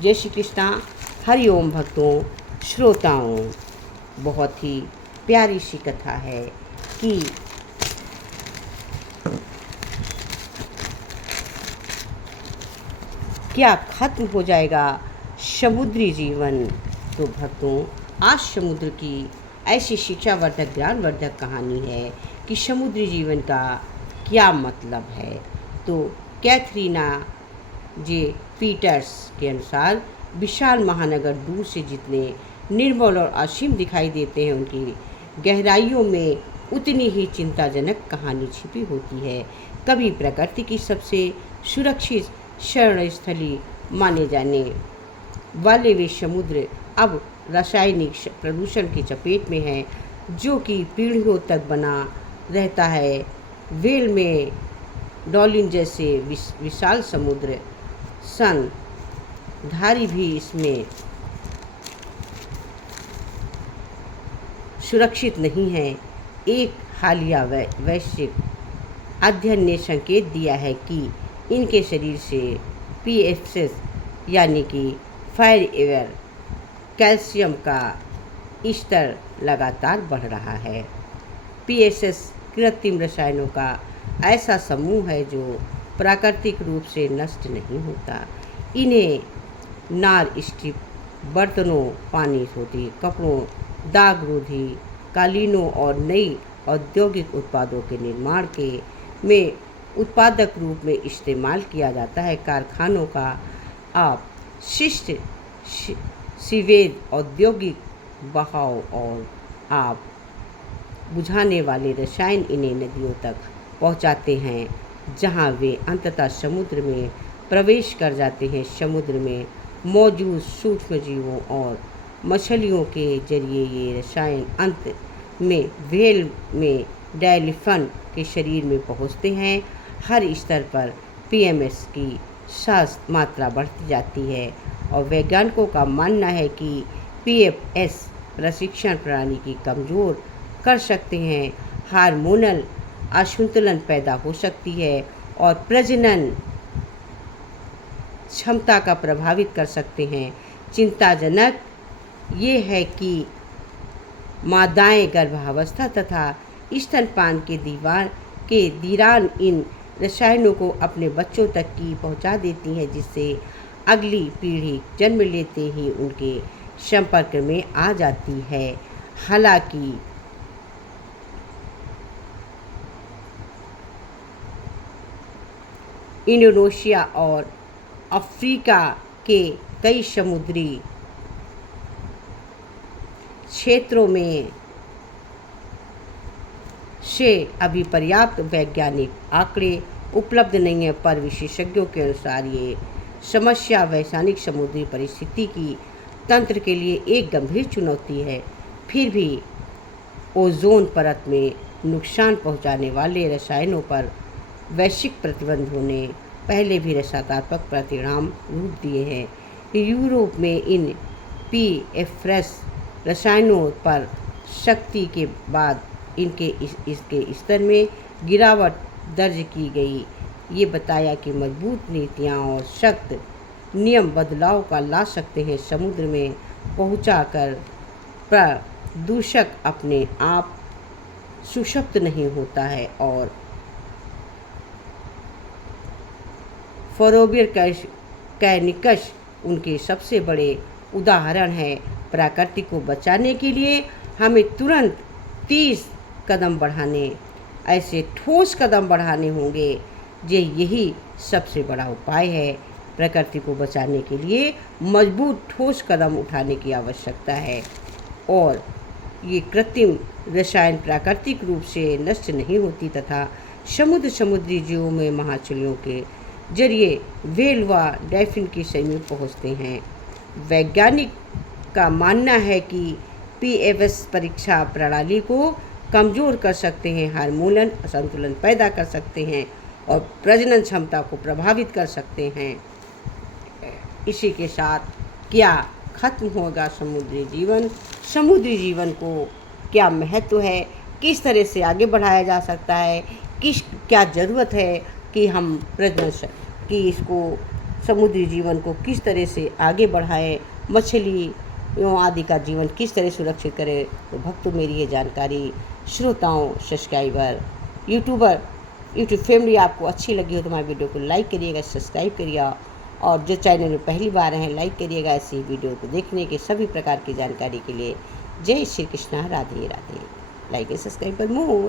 जय श्री कृष्णा। हरिओम भक्तों, श्रोताओं, बहुत ही प्यारी सी कथा है कि क्या खत्म हो जाएगा समुद्री जीवन। तो भक्तों, आज समुद्र की ऐसी शिक्षावर्धक ज्ञानवर्धक कहानी है कि समुद्री जीवन का क्या मतलब है। तो कैथरीना जे पीटर्स के अनुसार विशाल महानगर दूर से जितने निर्मल और असीम दिखाई देते हैं, उनकी गहराइयों में उतनी ही चिंताजनक कहानी छिपी होती है। कभी प्रकृति की सबसे सुरक्षित शरणस्थली माने जाने वाले वे समुद्र अब रासायनिक प्रदूषण की चपेट में है, जो कि पीढ़ियों तक बना रहता है। वेल में डॉल्फिन जैसे विशाल समुद्र संधारी भी इसमें सुरक्षित नहीं है। एक हालिया वैश्विक अध्ययन ने संकेत दिया है कि इनके शरीर से पीएफएस यानी कि फायर एवर कैल्शियम का स्तर लगातार बढ़ रहा है। पीएसएस कृत्रिम रसायनों का ऐसा समूह है जो प्राकृतिक रूप से नष्ट नहीं होता। इन्हें नार स्ट्रिप बर्तनों, पानी सोती कपड़ों, दाग रोधी कालीनों और नई औद्योगिक उत्पादों के निर्माण के में उत्पादक रूप में इस्तेमाल किया जाता है। कारखानों का अपशिष्ट, सीवेज, औद्योगिक बहाव और आग बुझाने वाले रसायन इन्हें नदियों तक पहुंचाते हैं, जहां वे अंततः समुद्र में प्रवेश कर जाते हैं। समुद्र में मौजूद सूक्ष्म जीवों और मछलियों के जरिए ये रसायन अंत में व्हेल में डॉल्फिन के शरीर में पहुंचते हैं। हर स्तर पर पीएमएस की सांस मात्रा बढ़ती जाती है और वैज्ञानिकों का मानना है कि पीएफएस प्रशिक्षण प्रणाली की कमजोर कर सकते हैं, हार्मोनल असंतुलन पैदा हो सकती है और प्रजनन क्षमता का प्रभावित कर सकते हैं। चिंताजनक ये है कि मादाएं गर्भावस्था तथा स्तनपान के दौरान इन रसायनों को अपने बच्चों तक की पहुंचा देती हैं, जिससे अगली पीढ़ी जन्म लेते ही उनके संपर्क में आ जाती है। हालांकि इंडोनेशिया और अफ्रीका के कई समुद्री क्षेत्रों में से अभी पर्याप्त वैज्ञानिक आंकड़े उपलब्ध नहीं है, पर विशेषज्ञों के अनुसार ये समस्या वैश्विक समुद्री परिस्थिति की तंत्र के लिए एक गंभीर चुनौती है। फिर भी ओजोन परत में नुकसान पहुंचाने वाले रसायनों पर वैश्विक प्रतिबंधों ने पहले भी रक्षात्मक परिणाम रूप दिए हैं। यूरोप में इन पीएफएस रसायनों पर सख्ती के बाद इसके स्तर में गिरावट दर्ज की गई। ये बताया कि मजबूत नीतियाँ और सख्त नियम बदलाव का ला सकते हैं। समुद्र में पहुंचाकर प्रदूषक अपने आप सुषुप्त नहीं होता है और फोरोबियर कैनिकस उनके सबसे बड़े उदाहरण है। प्रकृति को बचाने के लिए हमें तुरंत 30 कदम बढ़ाने, ऐसे ठोस कदम बढ़ाने होंगे। यही सबसे बड़ा उपाय है। प्रकृति को बचाने के लिए मजबूत ठोस कदम उठाने की आवश्यकता है और ये कृत्रिम रसायन प्राकृतिक रूप से नष्ट नहीं होती तथा समुद्री जीवों में महाचलियों के जरिए व्हेल व डॉल्फिन के शरीर में पहुँचते हैं। वैज्ञानिक का मानना है कि पीएफएस परीक्षा प्रणाली को कमज़ोर कर सकते हैं, हार्मोनल असंतुलन पैदा कर सकते हैं और प्रजनन क्षमता को प्रभावित कर सकते हैं। इसी के साथ क्या खत्म होगा समुद्री जीवन? समुद्री जीवन को क्या महत्व है, किस तरह से आगे बढ़ाया जा सकता है, क्या ज़रूरत है कि हम प्रजनन की इसको समुद्री जीवन को किस तरह से आगे बढ़ाएं, मछलियों आदि का जीवन किस तरह सुरक्षित करें। तो भक्तों, मेरी ये जानकारी श्रोताओं, सब्सक्राइबर, यूट्यूब फैमिली आपको अच्छी लगी हो तो हमारे वीडियो को लाइक करिएगा, सब्सक्राइब करिएगा, और जो चैनल में पहली बार हैं लाइक करिएगा। ऐसी वीडियो को देखने के सभी प्रकार की जानकारी के लिए जय Shri Krishna, Radhe Radhe. Like and subscribe for more.